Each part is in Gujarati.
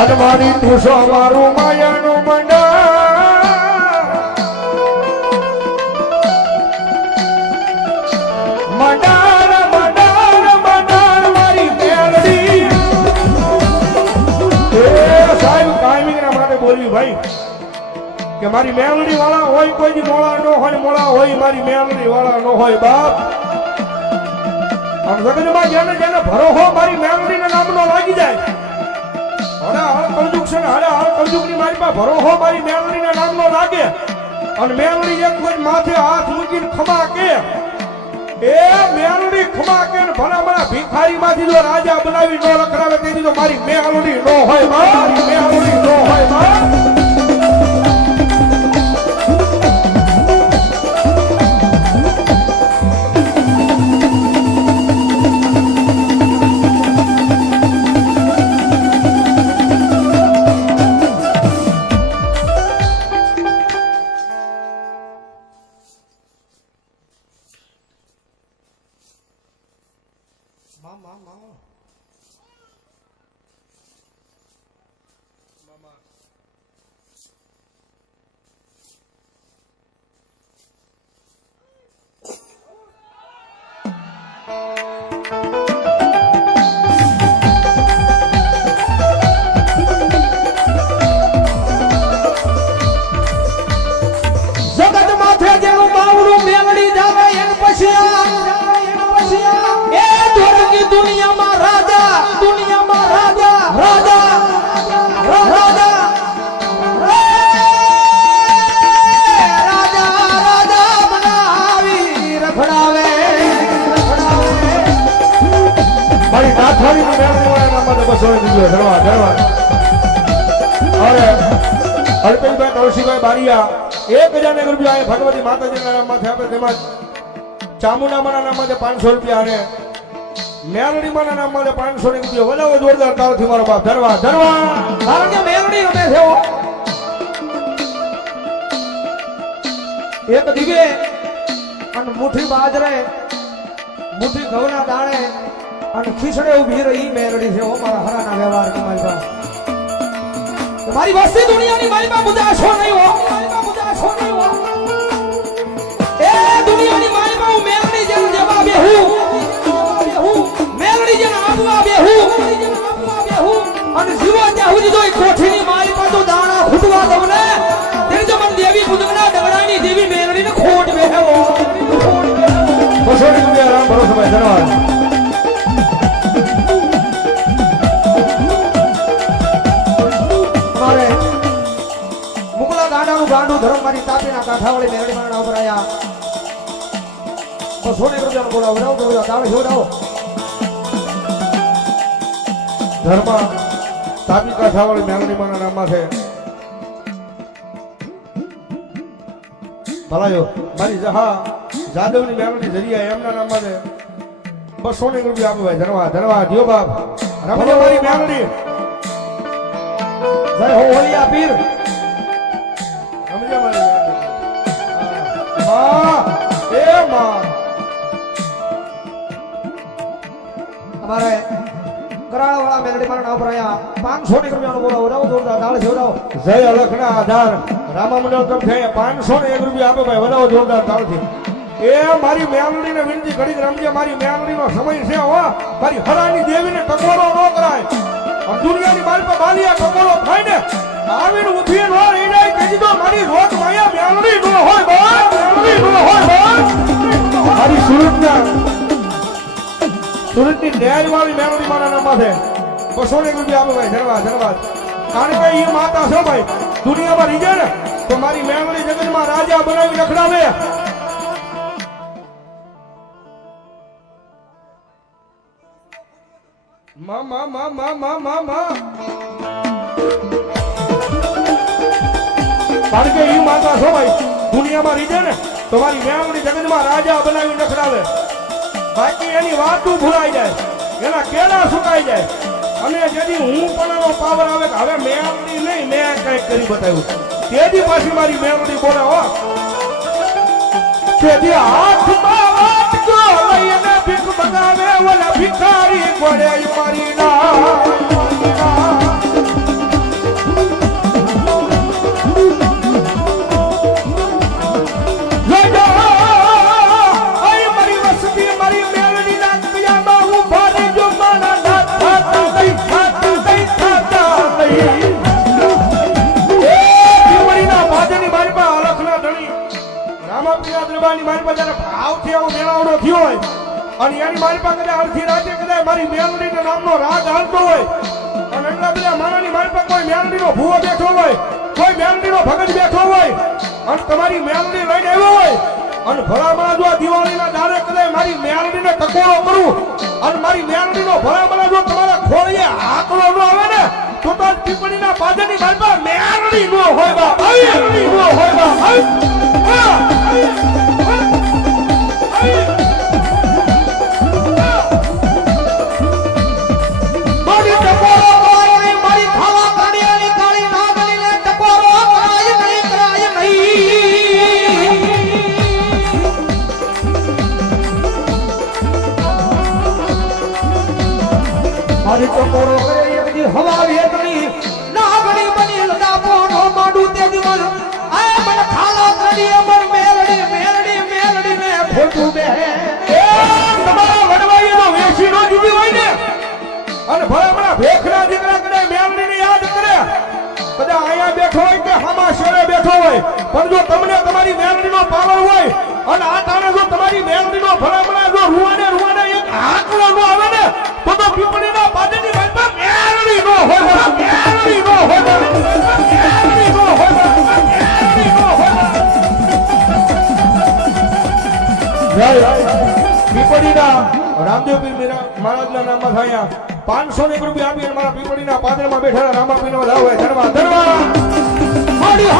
અને મારી તુસો મારું માયાનું મંડાર મારી મેલડી સાહેબ કાયમી ના માટે બોલ્યું ભાઈ કે મારી મેલડી વાળા હોય કોઈ મોળા ન હોય મોળા હોય મારી મેલડી વાળા ન હોય બાપ આમ જગતમાં જેને જેને ભરોહો મારી મેલડી ના નામનો લાગી જાય કલયુગની મારી પાસે ભરોહો મારી મેલડી ના નામનો લાગે અને મેલડી એક કોઈ માથે હાથ મૂકીને ખમા કે એ મેલડી ખમા કે ભલા ભલા ભિખારી માંથી જો રાજા બનાવી ન રખડાવે તેથી તો મારી મેલડી નો હોય મારી મેલડી નો હોય ભગવતી માતાજીના નામ માથે આપે તેમાં ચામુંડા માના નામ માથે 500 રૂપિયા અને મેલડી માના નામ માથે 500 રૂપિયા વધાવો જોરદાર તાળથી મારો બાપ ધરવા કારણ કે મેલડી રમે છે એક દીવે અને મુઠ્ઠી બાજરે મુઠ્ઠી ઘઉંના દાણે અને ખીચડે ઉભી રહી મેલડી છે ઓ મારા હરાના વ્યવહાર ની મારી પાસે તમારી વસ્તી દુનિયાની મારી પાસે મુદાશો નહીં હો દુનિયાની મારી માં મેલડી જેન દેવા બેહું મેલડી જેન આપવા બેહું અને જીવા ત્યાં સુધી તો કોઠીની મારી પાસે દાણા ખૂટવા દઉં ને તેની જો મને દેવી પુદગના ડગડાની દેવી મેલડીને ખોટ બેહવો બસોડી રૂપિયા રામ ભરોસો ભાઈ ધન્યવાદ મારે મુકલા ગાંડાનું ગાંડું ધર્મ મારી તાપીના કાંઠાવાળી મેલડી મારા ઉપર આયા 100 રૂપિયા બોલાવો દાવે જોડાવો ધર્મ તાપી કાંઠાવાળી મેલડી માના નામમાં છે ભલાયો મારી જહા જાદવની મેલડી જરિયા એમના નામમાં છે 200 રૂપિયા આપો ભાઈ ધન્યવાદ દિયો બાપ રમજો મારી મેલડી જય હો હોલિયા પીર સમજ્યા મારી માં એ માં हमारे कराड़ा वाला मेलडी मारा नाम पर आया 500 રૂપિયાનો બોલાવો રાવ જોરદાર દાળ છોડાવો જય અલખના આધાર રામા મંડળ તરફથી 501 રૂપિયા આપે ભાઈ વધાવો જોરદાર દાળથી એ મારી મેલડીને વિનંતી કરી રમજે મારી મેલડીનો સમય છે હો મારી હરાની દેવીને ટકોરો ન કરાય આ દુનિયાની મારી પર બાલિયા ટકોરો થાય ને આવીને ઉભી ન રહી જાય કે તો મારી રોટ માયા મેલડી નો હોય બા મેલડી નો હોય બા મારી સુરતની ન્યાયવાળી મેલડી મારા નામમાં છે 200 રૂપિયા આપો ભાઈ ધન્યવાદ કારણ કે એ માતા છે ભાઈ દુનિયામાં રીજે ને તો મારી મેલડી જગતમાં રાજા બનાવી રખડાવે કારણ કે એ માતા છો ભાઈ દુનિયામાં રીજે ને તો મારી મેલડી જગતમાં રાજા બનાવી રખડાવે બાકી એની વાતું ભૂલાઈ જાય એના કેળા સુકાઈ જાય અને જેથી હું પણ પાવર આવે કે હવે મેલડી નહીં મેં કઈક કરી બતાવ્યું તેથી પાછી મારી મેલડી બોલે હો તેથી હાથમાં વાટકો લઈને ભીખ બગાવે માલપા જ્યારે ભાવથી આવો મેળાવડો થયો હોય અને એની માલપા કદાચ અડધી રાતે કદાચ મારી મેલડીના નામનો રાગ હાલતો હોય અને એટલા બધા મારાની માલપા કોઈ મેલડીનો ભૂવો બેઠો હોય કોઈ મેલડીનો ભગત બેઠો હોય અને તમારી મેલડી લઈને આવ્યો હોય અને ભલામણા જો દિવાળીના દાડે કદાચ મારી મેલડીને ટકોરો કરું અને મારી મેલડીનો ભલામણા જો તમારા ખોળીએ આકલો ન આવે ને તો તો પીપળીના પાદરની માલપા મેલડી નો હોય બા મેલડી નો હોય બા મારી ટકોરો કરાય નહીં મારી ખાવા કાઢીની કાળી નાગલીને ટકોરો કરાય નહીં મારી ટકોરો કરે એકદી હવા વેતણી નાગલી બની લડાપોનો માંડું તે દિવસ આ મને ખાલા કાઢી અમર મેલડી મેલડી મેલડી ને ખોટું બે તમારા વડવાઈનો વેશીનો જુદી હોય ને અને ભલામણા ભેખના દીકરા કદાચ મેલડીને યાદ કરે કદાચ અહીંયા બેઠો હોય કે હામા શેરે બેઠો હોય પણ જો તમને તમારી મેલડીનો પાવર હોય અને આ તાણે જો તમારી મેલડીનો ભલામણા જો રૂવાને એક આંકડો નો આવે ને તો પીપળીના પાદરની વાતમાં મેલડી નો હોય મેલડી નો હોય મેલડી નો હોય મેલડી નો હોય જય પીપળીના રામદેવ પીર મહારાજના નામમાં થયા 500 રૂપિયા આપી અને મારા પીપળીના પાદરમાં બેઠેલા રામાપીરનો લાવ હોય ધનવા ધનવા મારી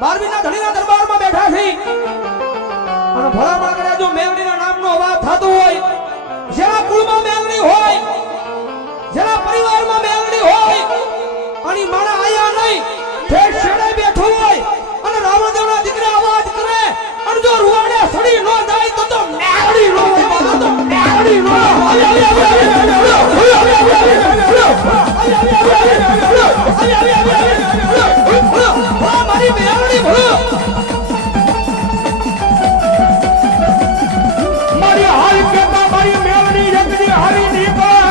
બારમીના ધણીના દરબારમાં બેઠા છે અને ભલામણ કરે જો મેલડીના નામનો અવાજ થતો હોય જેના કુળમાં મેલડી હોય જેના પરિવારમાં મેલડી હોય અને મારા આયા નહીં ઠેઠ છેડે બેઠો હોય અને રાવણદેવના દીકરા અવાજ કરે અને જો રૂવાડે સડી ન જાય તો મેલડી નો હોય તો મેલડી નો મારી મેલડી ભલો મારી હાલ કેતા મારી મેલડી એકદી હારી નીકળા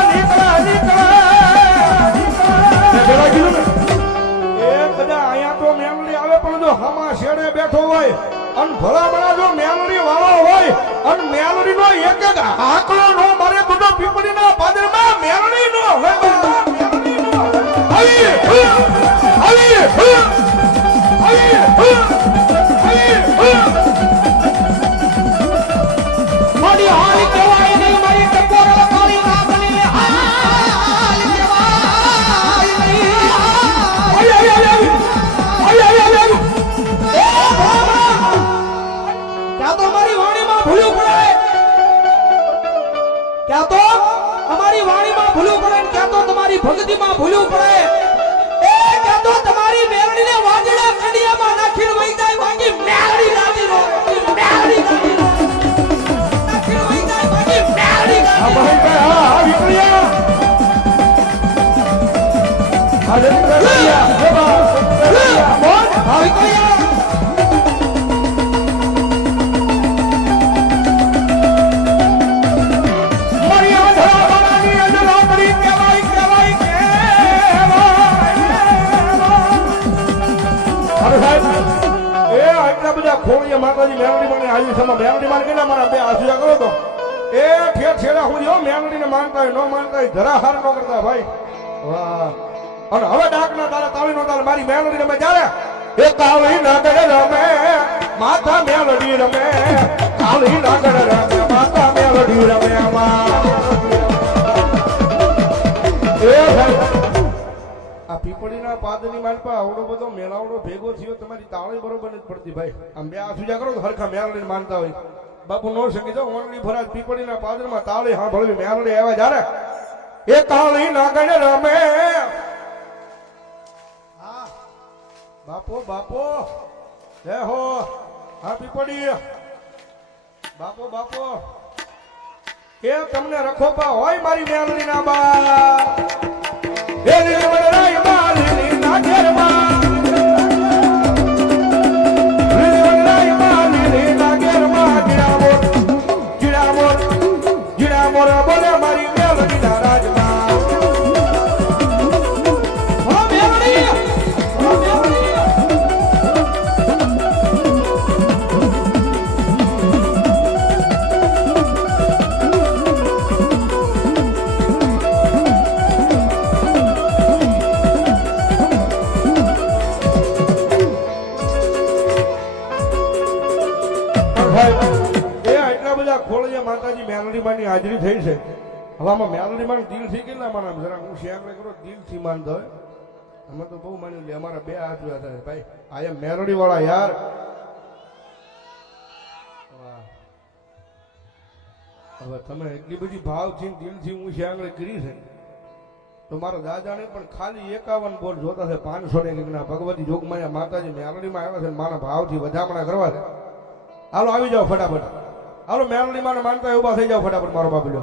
એ કદા આયા તો મેલડી આવે પણ જો હામા શેડે બેઠો હોય અને ભલામણા જો મેલડી વાળો હોય અને મેલડી નો એક એક આંકડો નો મારે તો પીપળીના પાદરમાં મેલડી નો હોય મેલડી નો આવી મારી હાલ કેવાય નહીં મારી ટકોરો કાળી નાગલીને હાલ કેવાય નહીં ક્યાં તો મારી વાણીમાં ભૂલું પડે ક્યાં તો અમારી વાણીમાં ભૂલું પડે ક્યાં તો તમારી ભક્તિમાં ભૂલું પડે ક્યાં તો તમારી મેલડીને વાજડા કંડિયામાં નાખીને વહી જાય બાકી મેલડી રાજી રો મેલડી રાજી રો નાખીને વહી જાય બાકી મેલડી રાજી હા ભાઈ હા વિક્રિયા હા વિક્રિયા બોલ હા વિક્રિયા ખોળીએ માતાજી મેલડી મને આવી સમા મેલડી માન કેના મારા બે આસુયા કરો તો એ ઠેર છેડા હું જો મેલડીને માનતા હોય નો માનતા હોય જરા હાર નો કરતા ભાઈ વાહ અને હવે ડાકના તારા તાળી નો તાળ મારી મેલડી રમે જ્યારે એ કાળી નાગર રમે માતા મેલડી રમે કાળી નાગર રમે માતા મેલડી રમે એ ભાઈ આ પીપળીના પાદની માલપા આવડો બધો મેળાવડો ભેગો થયો તમારી તાળી બરોબર નથી પડતી ભાઈ આમ બે આસુજા કરો તો હરખા મેલડીને માનતા હોય બાપુ નો શકી જાઓ ઓનલી ફરાજ પીપળીના પાદરમાં તાળી સાંભળવી મેલડી આવ્યા જ્યારે એ કાળી નાગર રમે બાપો બાપો હે હો હા પીપળી બાપો બાપો કે તમને રખોપા હોય મારી મેલડીના બા એ લીલવડરાય માલની નાગરમાં ખોળીએ માતાજી મેલડીમાંની હાજરી થઈ છે. હવે આમાં મેલડીમાં દિલથી કેટલા માના જરા હું શેકડે કરો દિલથી માનતો હોય. અમે તો બહુ માન્યું લે અમારા બે હાથ હતા ભાઈ આ એમ મેલડી વાળા યાર. હવે તમે એટલી બધી ભાવથી દિલથી હું શેકડે કરી છે તો મારા દાદાને પણ ખાલી 51 બોલ જોતા છે 500 ની ભગવતી જોગમાયા માતાજી મેલડીમાં આવ્યા છે મારા ભાવથી વધામણા કરવા છે. હાલો આવી જાઓ ફટાફટ. હાલો મેલડીમાં માનતા ઉભા થઈ જાઓ ફટાફટ મારો બાબલો.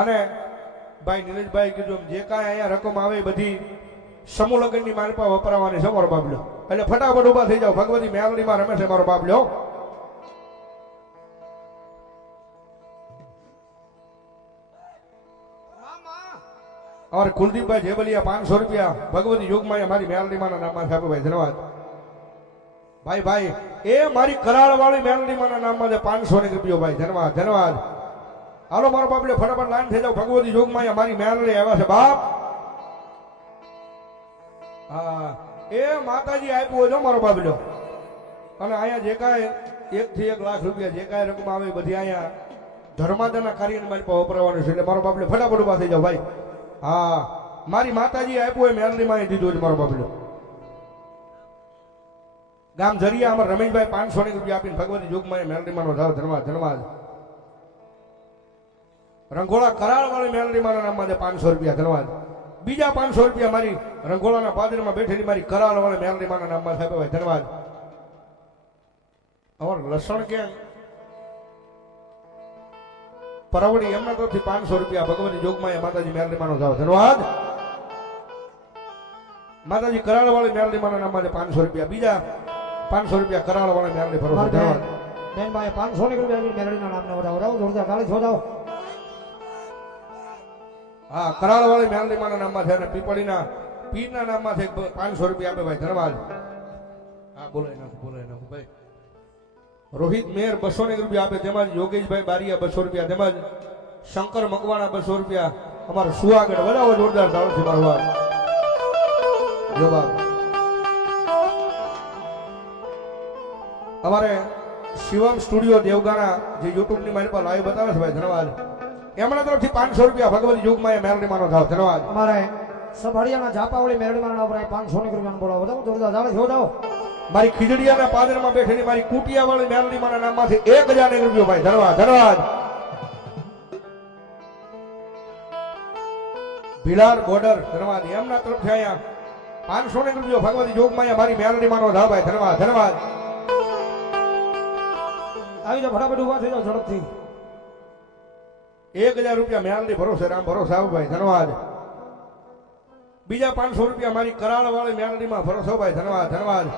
અને ભાઈ નીરજભાઈ કીધું જે કાંઈ અહીંયા રકમ આવે એ બધી સમૂહ લગ્નની માલપા વપરાવાની છે મારો બાબલો. એટલે ફટાફટ ઉભા થઈ જાઓ. ભગવતી મેલડીમાં રમે છે મારો બાબલો. और कुलदीप भाई जेबलिया 500 रुपया भगवती युगमा मारी मेलडी माना नाम में छापे भाई धन्यवाद भाई भाई ए मारी कराड़ वाली मेलडी माना नाम में 500 रुपया भाई धन्यवाद धन्यवाद. हालो मारो बापले फटाफट लाइन थे जाओ. भगवती युगमा मारी मेलडी आव्या छे बाप. हाँ ए माताजी आप्यो छो मारो बापलो. અને આયા જે કાય 1 થી 1 લાખ રૂપિયા જે કાય રકમ આવે બધી આયા ધર્માદાના કાર્યની મારી પાસે વપરાવાનું છે. એટલે મારો બાપલે ફટાફટ ઉભા થઈ જાવ ભાઈ. हाँ मारी माताजी आप्यो मेलडी में दीधो मारो बाबलो. गाम जरिया अमर रमेश भाई 500 रुपया आपी भगवती युग में मेलडी में धन्यवाद धन्यवाद. रंगोला कराड़ वाली मेलडी में नाम में 500 रुपया धन्यवाद. बीजा 500 रुपया मारी रंगोला पादर में बैठेली मारी कराड़ वाली मेलडी में नाम में भाई धन्यवाद. और लसण के परवड़ी एमना तो 500 रुपया भगवती जोगमाया माताजी मेलडी मानो जाओ धन्यवाद. माताजी कराड़ वाली मेलडी माना नाम में 500 रुपया. बीजा 500 रुपया कराड़ वाली मेलडी भरो धन्यवाद. बेन भाई 500 रुपया मेलडी ना नाम ने वराव जोरदार ताली छोड़ाओ. हाँ कराड़ वाली मेलडी माना नाम में है पीपड़ी ना पीर ना नाम में 500 रुपया आपे भाई धन्यवाद. हाँ बोले ना भाई. रोहित मेयर 200 रुपया आपे तेमज योगेश भाई बारिया 200 रुपया तेमज शंकर मकवाणा 200 रुपया. अमर सुआगढ़ वडाओ जोरदार ताल थी मारो बाप जो बाप. हमारे शिवम स्टूडियो देवगाना जो यूट्यूब ની મારી પર લાઈવ બતાવે છે ભાઈ ધન્યવાદ. એમના તરફથી 500 રૂપિયા ભગવતી યુગમાં મેલડી માનો થાવ ધન્યવાદ. અમારે સભાડિયાના જાપાવાળી મેલડી માનો ઉપર 500 રૂપિયાનો બોલાવો બતાવો જોરદાર તાળી છોડાવો. મારી ખીજડીયાના પાદરમાં બેઠેલી મારી કુટિયા વાળી મેલડી માના નામમાંથી 1000 રૂપિયા ભાઈ ધન્યવાદ ધન્યવાદ. ભિલાર બોર્ડર ધન્યવાદ. એમના તરફથી અહીંયા 500 રૂપિયા ભગવતી જોગમાયા મારી મેલડી માનો ધાવ ભાઈ ધન્યવાદ ધન્યવાદ. આવી જાઓ ફટાફટ ઉભા થઈ જાઓ ઝડપથી. 1000 રૂપિયા મેલડી ભરોસે રામ ભરોસે આવો ભાઈ ધન્યવાદ. બીજા 500 રૂપિયા મારી કરાળ વાળી મેલડીમાં ભરોસો ભાઈ ધન્યવાદ ધન્યવાદ.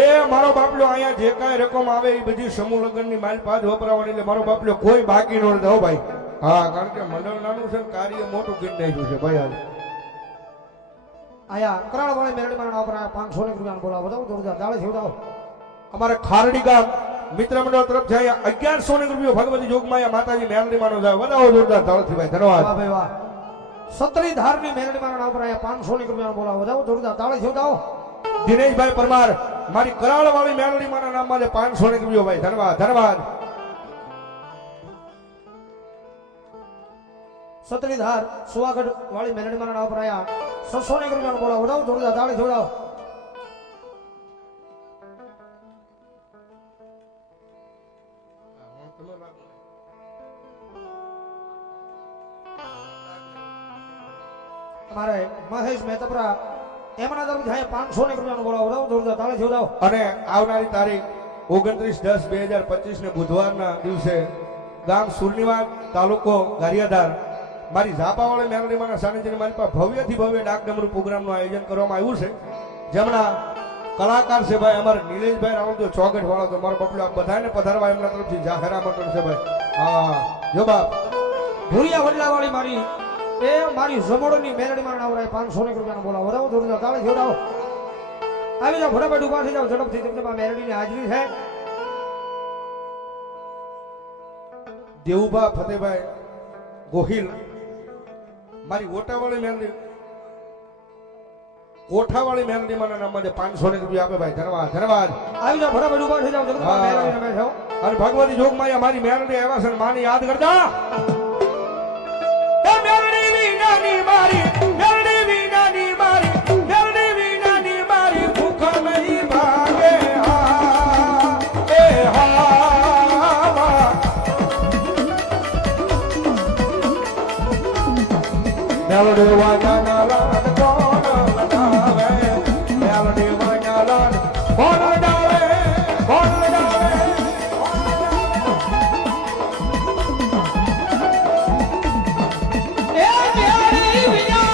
એ મારો બાપલો અહીંયા જે કાંઈ રકમ આવે એ બધી સમૂહ લગ્નની માલ પાદ વપરાવાની. એટલે મારો બાપલો કોઈ બાકી ન રહે ભાઈ. હા કારણ કે મંડળ નાનું છે કાર્ય મોટું કરી નાખ્યું છે ભાઈ. હાલ આયા કરાળ વાળી મેલડી માનો ઉપર 500 રૂપિયાનો બોલાવો બતાવો જોરદાર તાળી છોડાવો. અમારે ખારડી ગામ મિત્ર મંડળ તરફથી અહીંયા 1100 રૂપિયા ભગવતી જોગમાયા માતાજી મેલડી માનો જાય વધાવો જોરદાર તાળથી ભાઈ ધન્યવાદ. વાહ ભાઈ વાહ. સત્રી ધારની મેલડી માનો ઉપર 500 રૂપિયાનો બોલાવો બતાવો જોરદાર તાળી છોડાવો. દિનેશભાઈ પરમાર મારી કરાળ વાળી મેલડી માના નામમાં 500 રૂપિયા ભાઈ ધન્યવાદ ધન્યવાદ. સત્રી ધાર સુવાગઢ વાળી મેલડી માનો ઉપર 600 રૂપિયાનો બોલાવો બતાવો જોરદાર તાળી છોડાવો. મારે મહેશ મહેતપરા એમના તરફથી 500 રૂપિયાનો બોલાવો જોરદાર તાળી છોડાવો. અને આવનારી તારીખ 29/10/2025 ને બુધવારના દિવસે ગામ સુરનીવાગ તાલુકો ગારિયાધાર મારી ઝાપાવાળી મેલડીમાંના સાનિધ્યની મારી પાસે ભવ્યથી ભવ્ય ડાક ડમરૂ પ્રોગ્રામનું આયોજન કરવામાં આવ્યું છે. જેમના કલાકાર છે ભાઈ અમારા નીલેશભાઈ રાવળજો ચોગઠ વાળો. તો મારો બપલો બધાને પધારવા એમના તરફથી જાહેર આમંત્રણ છે ભાઈ. હા જો બાપ ભૂરિયા વડલા વાળી મારી એ મારી જમોડની મેલડી માના ઉપર 500 રૂપિયાનો બોલાવો બતાવો જોરદાર તાળી છોડાવો. આવી જાઓ ફટાફટ ઉભા થઈ જાઓ ઝડપથી. તમને મેલડીની હાજરી છે. દેવુભા ફતેભાઈ ગોહિલ મારી ઓટાવાળી મેલડી કોઠાવાળી મેલડી માના નામમાં 500 રૂપિયા આપે ભાઈ ધન્યવાદ ધન્યવાદ. આવી જાઓ ફટાફટ ઉભા થઈ જાઓ. અને ભગવતી જોગમાયા મારી મેલડી આવ્યા છે ને માને યાદ કરજા એ મેલડી વિનાની મારી મેલડી વિનાની મારી મેલડી વિનાની મારી ભૂખ નહીં ભાગે હા એ હા મેલડી વાજાના લાડ કોણ લગાવે મેલડી વાજા લાડ કોણ લગાવે કોણ લગાવે એ મેલડી વિના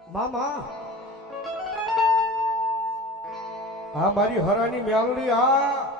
મામા આ મારી હરાની મેલડી આ